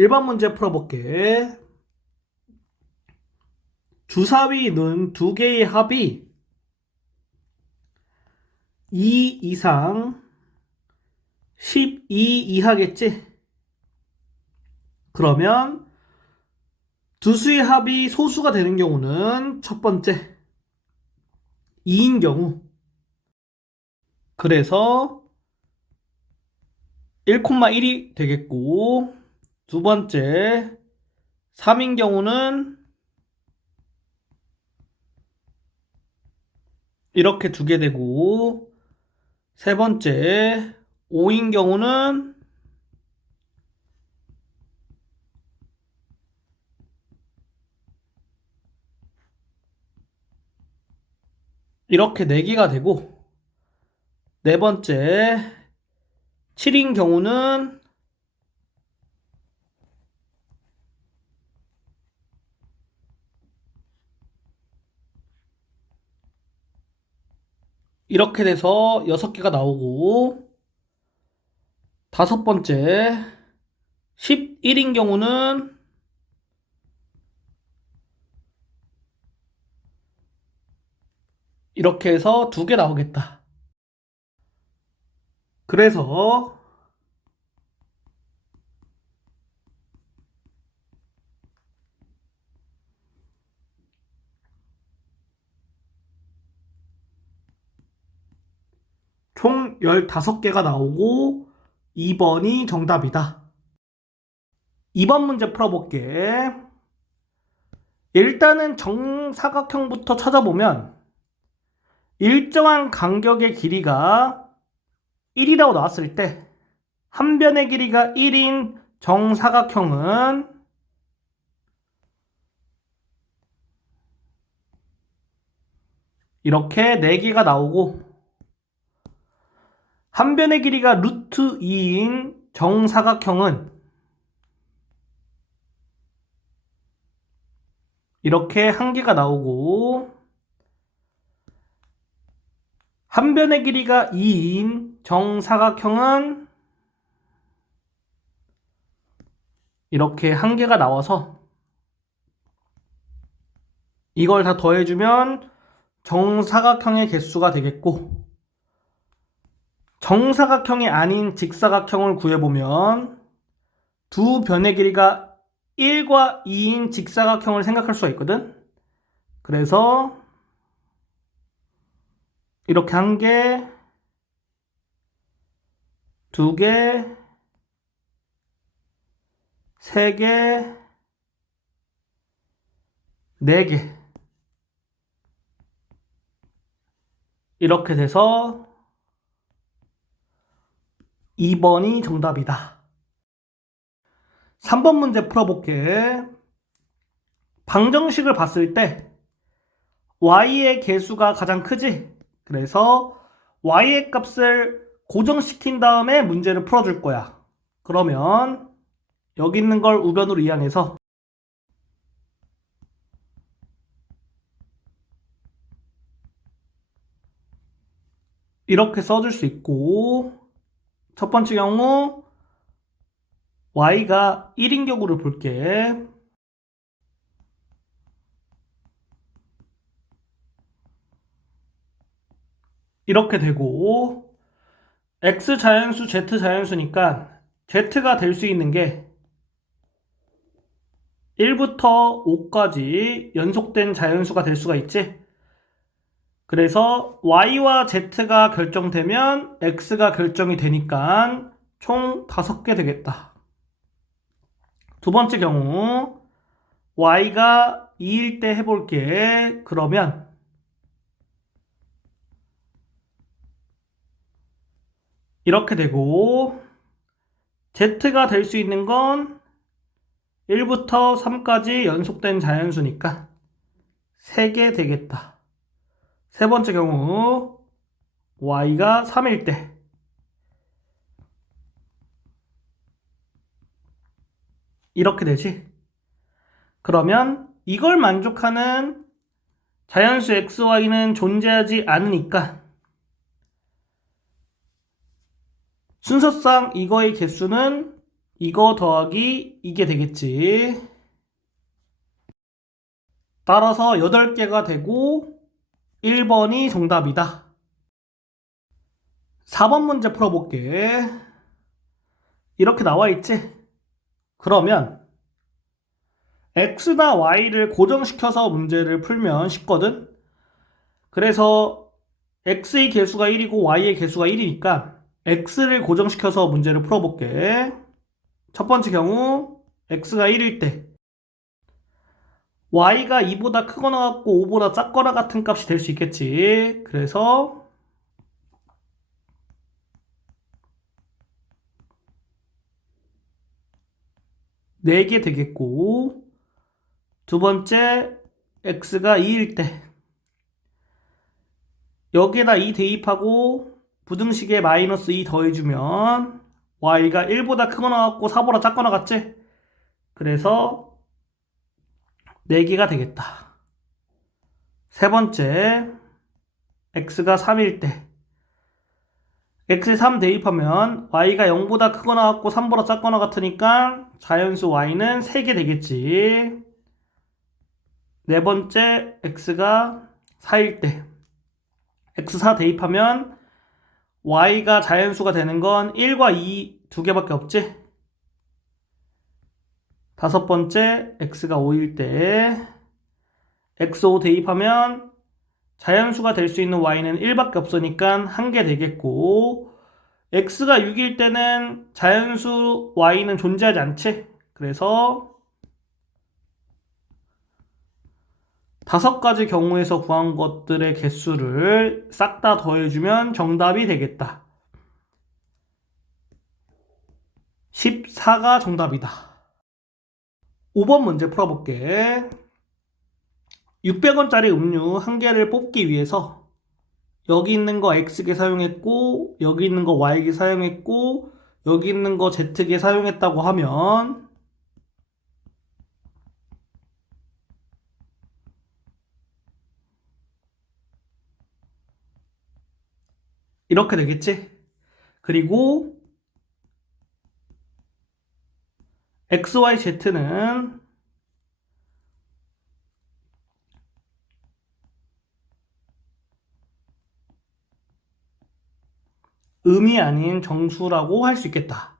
1번 문제 풀어볼게. 주사위는 두 개의 합이 2 이상 12 이하겠지? 그러면 두 수의 합이 소수가 되는 경우는 첫 번째 2인 경우, 그래서 1,1이 되겠고, 두 번째 3인 경우는 이렇게 두게 되고, 세 번째 5인 경우는 이렇게 4개가 되고, 네 번째 7인 경우는 이렇게 돼서 6개가 나오고, 다섯 번째 11인 경우는 이렇게 해서 2개 나오겠다. 그래서 총 15개가 나오고 2번이 정답이다. 2번 문제 풀어볼게. 일단은 정사각형부터 찾아보면 일정한 간격의 길이가 1이라고 나왔을 때 한 변의 길이가 1인 정사각형은 이렇게 4개가 나오고, 한 변의 길이가 루트 2인 정사각형은 이렇게 1개가 나오고, 한 변의 길이가 2인 정사각형은 이렇게 1개가 나와서 이걸 다 더해주면 정사각형의 개수가 되겠고, 정사각형이 아닌 직사각형을 구해보면 두 변의 길이가 1과 2인 직사각형을 생각할 수가 있거든. 그래서 이렇게 1개, 2개, 3개, 4개 이렇게 돼서 2번이 정답이다. 3번 문제 풀어볼게. 방정식을 봤을 때 y의 개수가 가장 크지? 그래서 y의 값을 고정시킨 다음에 문제를 풀어줄 거야. 그러면 여기 있는 걸 우변으로 이항해서 이렇게 써줄 수 있고, 첫 번째 경우 y가 1인 경우를 볼게. 이렇게 되고, x 자연수, z 자연수니까 z가 될 수 있는 게 1부터 5까지 연속된 자연수가 될 수가 있지. 그래서 y와 z가 결정되면 x가 결정이 되니까 총 5개 되겠다. 두 번째 경우 y가 2일 때 해볼게. 그러면 이렇게 되고, z가 될 수 있는 건 1부터 3까지 연속된 자연수니까 3개 되겠다. 세 번째 경우 y가 3일 때 이렇게 되지. 그러면 이걸 만족하는 자연수 xy는 존재하지 않으니까 순서상 이거의 개수는 이거 더하기 이게 되겠지. 따라서 8개가 되고 1번이 정답이다. 4번 문제 풀어볼게. 이렇게 나와 있지? 그러면 x나 y를 고정시켜서 문제를 풀면 쉽거든? 그래서 x의 개수가 1이고 y의 개수가 1이니까 x를 고정시켜서 문제를 풀어볼게. 첫 번째 경우 x가 1일 때 y가 2보다 크거나 같고 5보다 작거나 같은 값이 될 수 있겠지. 그래서 4개 되겠고, 두 번째 x가 2일 때 여기에다 2 대입하고 부등식에 마이너스 2 더해주면 y가 1보다 크거나 같고 4보다 작거나 같지? 그래서 4개가 되겠다. 세 번째 x가 3일 때 x에 3 대입하면 y가 0보다 크거나 같고 3보다 작거나 같으니까 자연수 y는 3개 되겠지. 네 번째 x가 4일 때 x4 대입하면 y가 자연수가 되는 건 1과 2 두 개밖에 없지? 다섯 번째 x가 5일 때 x5 대입하면 자연수가 될 수 있는 y는 1밖에 없으니까 1개 되겠고, x가 6일 때는 자연수 y는 존재하지 않지? 그래서 5가지 경우에서 구한 것들의 개수를 싹 다 더해주면 정답이 되겠다. 14가 정답이다. 5번 문제 풀어볼게. 600원짜리 음료 1개를 뽑기 위해서 여기 있는 거 X개 사용했고, 여기 있는 거 Y개 사용했고, 여기 있는 거 Z개 사용했다고 하면 이렇게 되겠지? 그리고 X, Y, Z는 음이 아닌 정수라고 할 수 있겠다.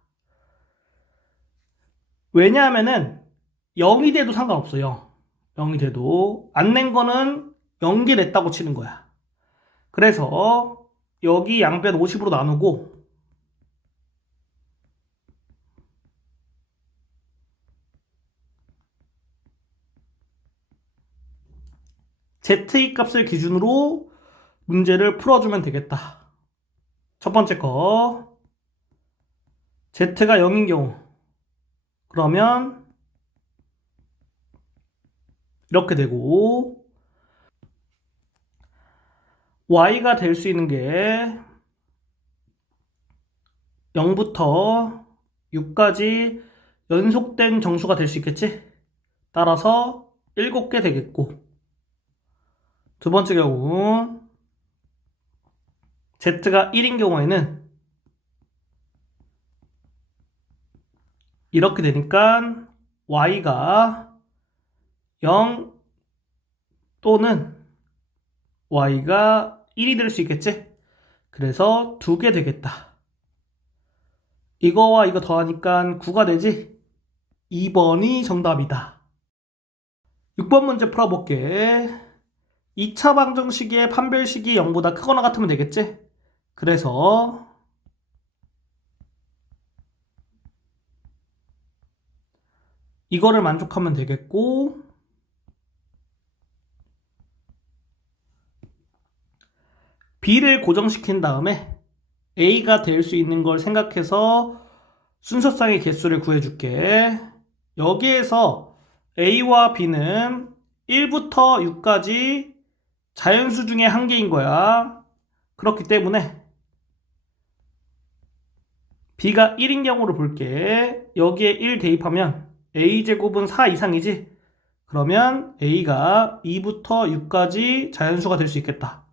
왜냐하면은 0이 돼도 상관없어요. 0이 돼도 안 낸 거는 0개 냈다고 치는 거야. 그래서 여기 양변 50으로 나누고 Z의 값을 기준으로 문제를 풀어주면 되겠다. 첫 번째 거 Z가 0인 경우 그러면 이렇게 되고, Y가 될 수 있는 게 0부터 6까지 연속된 정수가 될 수 있겠지? 따라서 7개 되겠고, 두 번째 경우 Z가 1인 경우에는 이렇게 되니까 Y가 0 또는 Y가 1이 될 수 있겠지? 그래서 2개 되겠다. 이거와 이거 더하니까 9가 되지? 2번이 정답이다. 6번 문제 풀어볼게. 2차 방정식의 판별식이 0보다 크거나 같으면 되겠지? 그래서 이거를 만족하면 되겠고, B를 고정시킨 다음에 A가 될 수 있는 걸 생각해서 순서상의 개수를 구해줄게. 여기에서 A와 B는 1부터 6까지 자연수 중에 한 개인 거야. 그렇기 때문에 B가 1인 경우를 볼게. 여기에 1 대입하면 A제곱은 4 이상이지? 그러면 A가 2부터 6까지 자연수가 될 수 있겠다.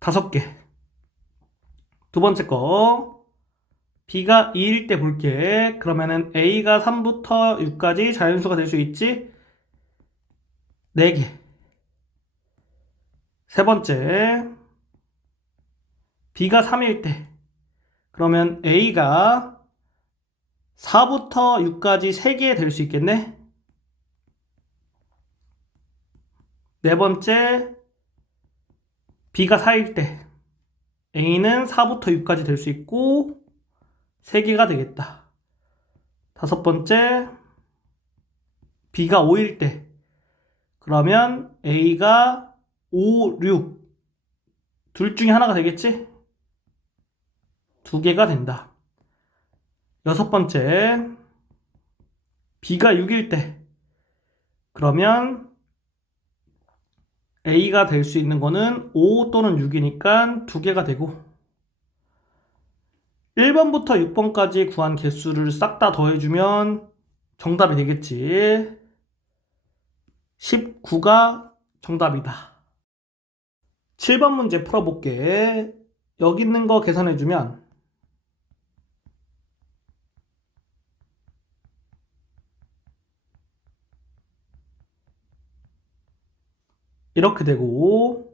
5개. 두 번째 거 B가 2일 때 볼게. 그러면은 A가 3부터 6까지 자연수가 될 수 있지? 4개. 세 번째, B가 3일 때. 그러면 A가 4부터 6까지 3개 될 수 있겠네? 네 번째, B가 4일 때. A는 4부터 6까지 될 수 있고, 3개가 되겠다. 다섯 번째, B가 5일 때. 그러면 A가 5, 6. 둘 중에 하나가 되겠지? 2개가 된다. 여섯 번째, B가 6일 때. 그러면 A가 될 수 있는 거는 5 또는 6이니까 2개가 되고 1번부터 6번까지 구한 개수를 싹 다 더해주면 정답이 되겠지. 19가 정답이다. 7번 문제 풀어볼게. 여기 있는 거 계산해주면 이렇게 되고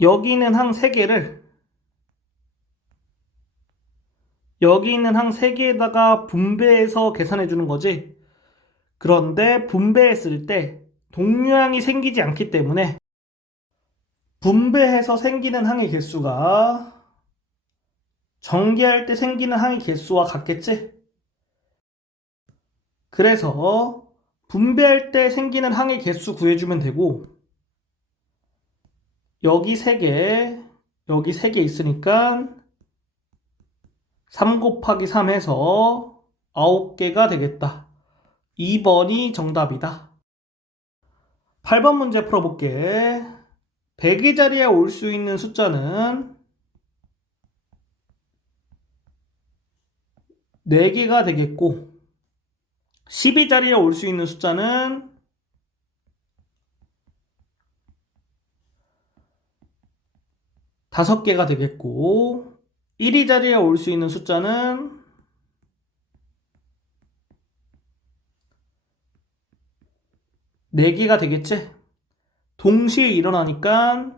여기 있는 항 3개를 여기 있는 항 3개에다가 분배해서 계산해 주는 거지. 그런데 분배했을 때 동류항이 생기지 않기 때문에 분배해서 생기는 항의 개수가 전개할 때 생기는 항의 개수와 같겠지? 그래서 분배할 때 생기는 항의 개수 구해주면 되고 여기 3개, 여기 3개 있으니까 3 곱하기 3 해서 9개가 되겠다. 2번이 정답이다. 8번 문제 풀어볼게. 100의 자리에 올 수 있는 숫자는 4개가 되겠고 10의 자리에 올 수 있는 숫자는 5개가 되겠고 1의 자리에 올 수 있는 숫자는 4개가 되겠지? 동시에 일어나니까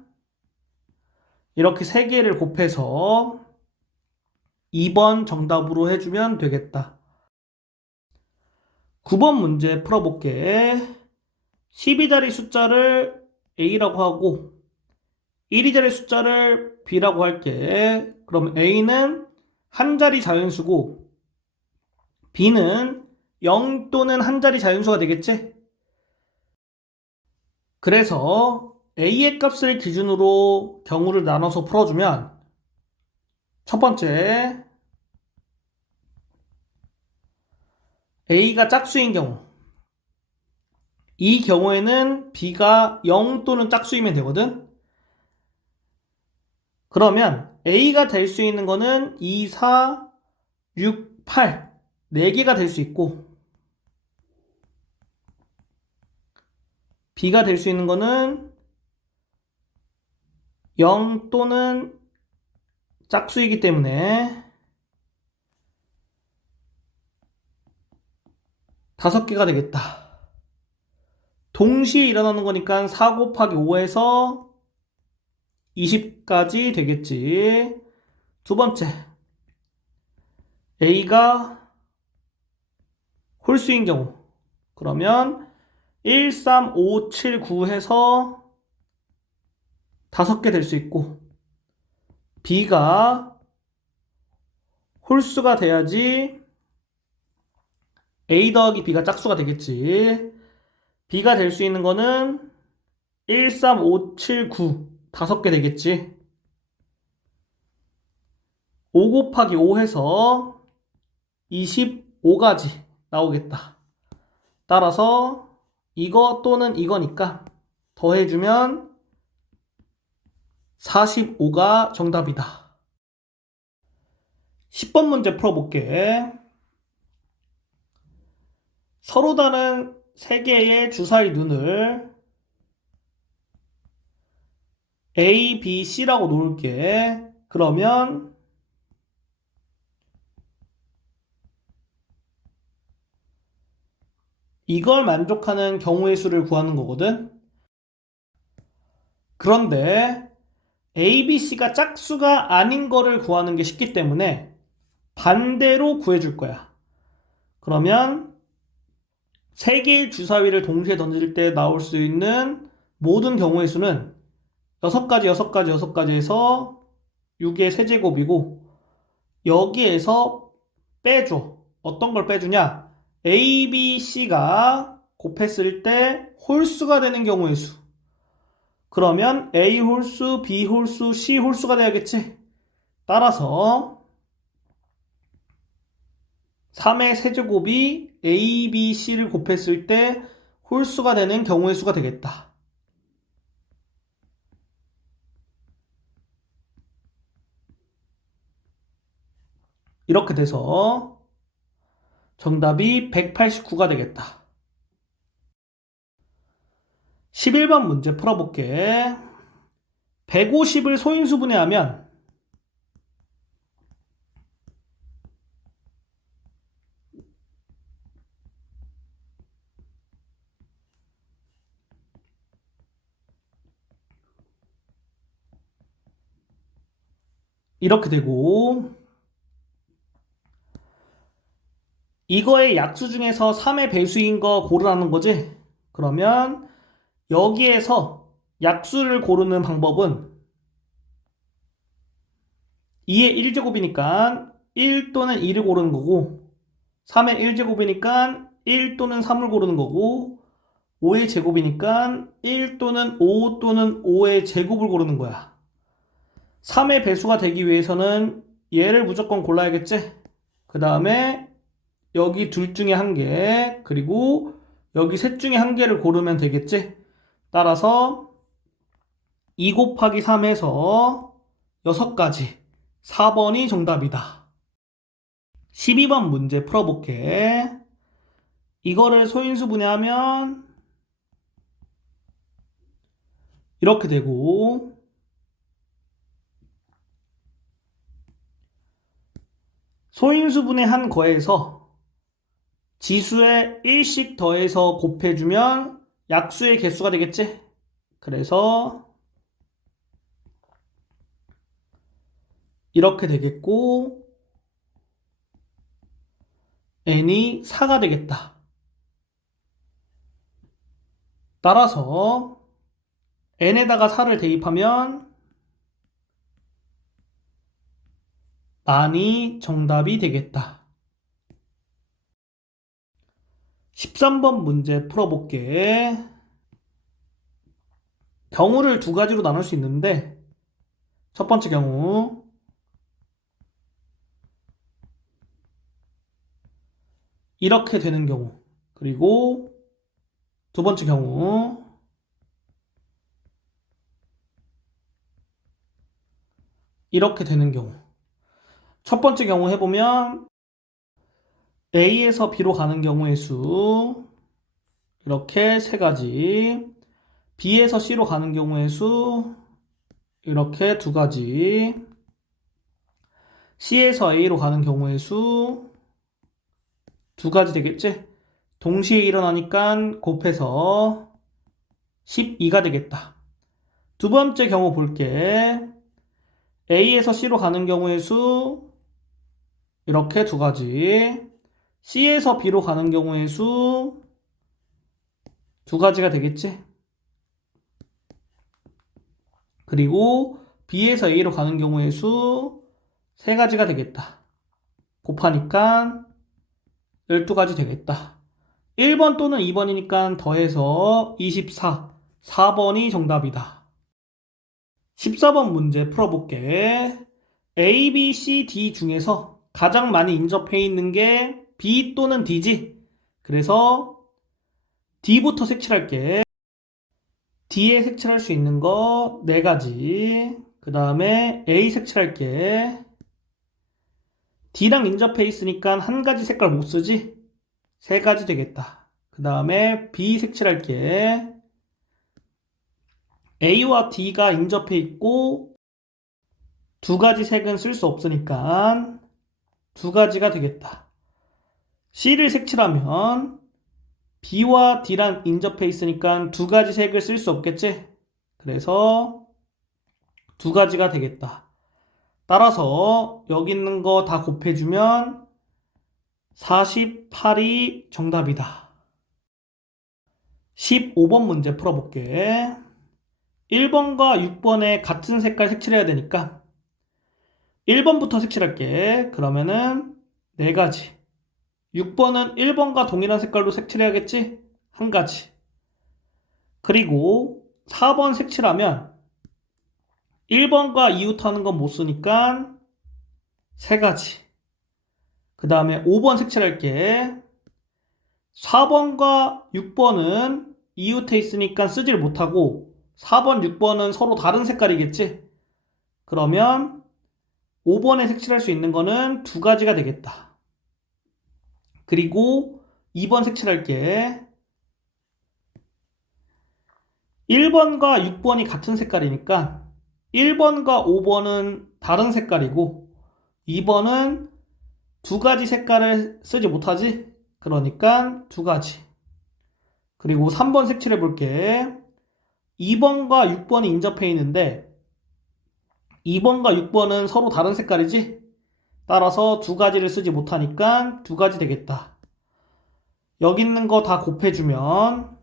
이렇게 3개를 곱해서 2번 정답으로 해주면 되겠다. 9번 문제 풀어볼게. 12자리 숫자를 A라고 하고 1위자리 숫자를 B라고 할게. 그럼 A는 한 자리 자연수고 B는 0 또는 한 자리 자연수가 되겠지? 그래서 A의 값을 기준으로 경우를 나눠서 풀어주면 첫 번째 A가 짝수인 경우 이 경우에는 B가 0 또는 짝수이면 되거든? 그러면 A가 될 수 있는 거는 2, 4, 6, 8 4개가 될 수 있고 B가 될 수 있는 거는 0 또는 짝수이기 때문에 5개가 되겠다. 동시에 일어나는 거니까 4 곱하기 5에서 20까지 되겠지. 두 번째, A가 홀수인 경우. 그러면 1, 3, 5, 7, 9 해서 5개 될 수 있고, B가 홀수가 돼야지 A 더하기 B가 짝수가 되겠지. B가 될 수 있는 거는 1, 3, 5, 7, 9 5개 되겠지. 5 곱하기 5 해서 25가지 나오겠다. 따라서 이거 또는 이거니까 더해주면 45가 정답이다. 10번 문제 풀어볼게. 서로 다른 3개의 주사위 눈을 A, B, C라고 놓을게. 그러면 이걸 만족하는 경우의 수를 구하는 거거든. 그런데 A, B, C가 짝수가 아닌 거를 구하는 게 쉽기 때문에 반대로 구해줄 거야. 그러면 세 개의 주사위를 동시에 던질 때 나올 수 있는 모든 경우의 수는 6가지, 6가지, 6가지에서 6의 세제곱이고 여기에서 빼줘. 어떤 걸 빼주냐? A, B, C가 곱했을 때 홀수가 되는 경우의 수. 그러면 A 홀수, B 홀수, C 홀수가 돼야겠지? 따라서 3의 세제곱이 A, B, C를 곱했을 때 홀수가 되는 경우의 수가 되겠다. 이렇게 돼서 정답이 189가 되겠다. 11번 문제 풀어볼게. 150을 소인수분해하면 이렇게 되고 이거의 약수 중에서 3의 배수인 거 고르라는 거지? 그러면 여기에서 약수를 고르는 방법은 2의 1제곱이니까 1 또는 2를 고르는 거고 3의 1제곱이니까 1 또는 3을 고르는 거고 5의 제곱이니까 1 또는 5 또는 5의 제곱을 고르는 거야. 3의 배수가 되기 위해서는 얘를 무조건 골라야겠지? 그 다음에 여기 둘 중에 한 개, 그리고 여기 셋 중에 한 개를 고르면 되겠지? 따라서 2 곱하기 3에서 6가지. 4번이 정답이다. 12번 문제 풀어볼게. 이거를 소인수 분해하면 이렇게 되고 소인수 분해한 거에서 지수에 1씩 더해서 곱해주면 약수의 개수가 되겠지? 그래서 이렇게 되겠고 n이 4가 되겠다. 따라서 n에다가 4를 대입하면 만이 정답이 되겠다. 13번 문제 풀어볼게. 경우를 두 가지로 나눌 수 있는데 첫 번째 경우 이렇게 되는 경우, 그리고 두 번째 경우 이렇게 되는 경우. 첫 번째 경우 해보면 A에서 B로 가는 경우의 수 이렇게 세 가지, B에서 C로 가는 경우의 수 이렇게 두 가지, C에서 A로 가는 경우의 수 두 가지 되겠지? 동시에 일어나니까 곱해서 12가 되겠다. 두 번째 경우 볼게. A에서 C로 가는 경우의 수 이렇게 두 가지, C에서 B로 가는 경우의 수 두 가지가 되겠지? 그리고 B에서 A로 가는 경우의 수 세 가지가 되겠다. 곱하니까 12가지 되겠다. 1번 또는 2번이니까 더해서 24, 4번이 정답이다. 14번 문제 풀어볼게. A, B, C, D 중에서 가장 많이 인접해 있는 게 B 또는 D지? 그래서 D부터 색칠할게. D에 색칠할 수 있는 거 4가지. 그 다음에 A 색칠할게. D랑 인접해 있으니까 한 가지 색깔 못 쓰지? 3가지 되겠다. 그 다음에 B 색칠할게. A와 D가 인접해 있고 두 가지 색은 쓸 수 없으니까 두 가지가 되겠다. C를 색칠하면 B와 D랑 인접해 있으니까 두 가지 색을 쓸 수 없겠지? 그래서 두 가지가 되겠다. 따라서 여기 있는 거 다 곱해주면 48이 정답이다. 15번 문제 풀어볼게. 1번과 6번에 같은 색깔 색칠해야 되니까 1번부터 색칠할게. 그러면은 네 가지. 6번은 1번과 동일한 색깔로 색칠해야겠지? 한 가지. 그리고 4번 색칠하면 1번과 이웃하는 건 못 쓰니까 세 가지. 그 다음에 5번 색칠할게. 4번과 6번은 이웃해 있으니까 쓰질 못하고 4번, 6번은 서로 다른 색깔이겠지? 그러면 5번에 색칠할 수 있는 거는 두 가지가 되겠다. 그리고 2번 색칠할게. 1번과 6번이 같은 색깔이니까 1번과 5번은 다른 색깔이고 2번은 두 가지 색깔을 쓰지 못하지? 그러니까 두 가지. 그리고 3번 색칠해 볼게. 2번과 6번이 인접해 있는데 2번과 6번은 서로 다른 색깔이지? 따라서 두 가지를 쓰지 못하니까 두 가지 되겠다. 여기 있는 거 다 곱해주면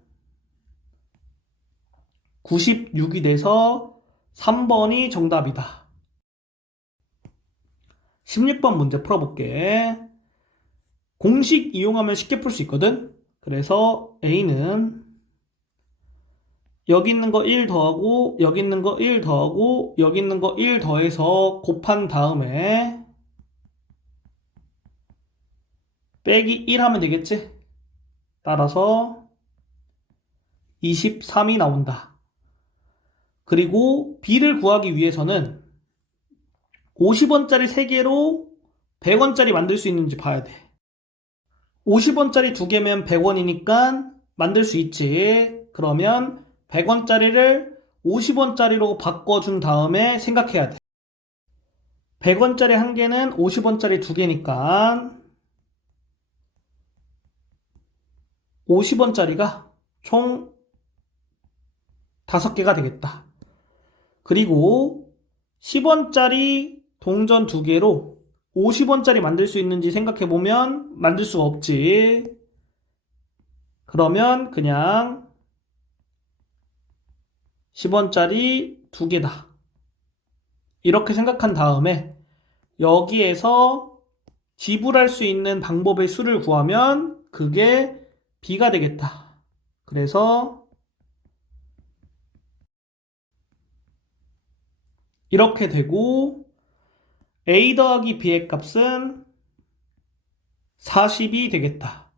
96이 돼서 3번이 정답이다. 16번 문제 풀어볼게. 공식 이용하면 쉽게 풀 수 있거든? 그래서 A는 여기 있는 거 1 더하고 여기 있는 거 1 더하고 여기 있는 거 1 더해서 곱한 다음에 빼기 1 하면 되겠지? 따라서 23이 나온다. 그리고 B를 구하기 위해서는 50원짜리 3개로 100원짜리 만들 수 있는지 봐야 돼. 50원짜리 2개면 100원이니까 만들 수 있지. 그러면 100원짜리를 50원짜리로 바꿔준 다음에 생각해야 돼. 100원짜리 1개는 50원짜리 2개니까 50원짜리가 총 5개가 되겠다. 그리고 10원짜리 동전 2개로 50원짜리 만들 수 있는지 생각해보면 만들 수가 없지. 그러면 그냥 10원짜리 2개다. 이렇게 생각한 다음에 여기에서 지불할 수 있는 방법의 수를 구하면 그게 B가 되겠다. 그래서 이렇게 되고 A 더하기 B의 값은 40이 되겠다.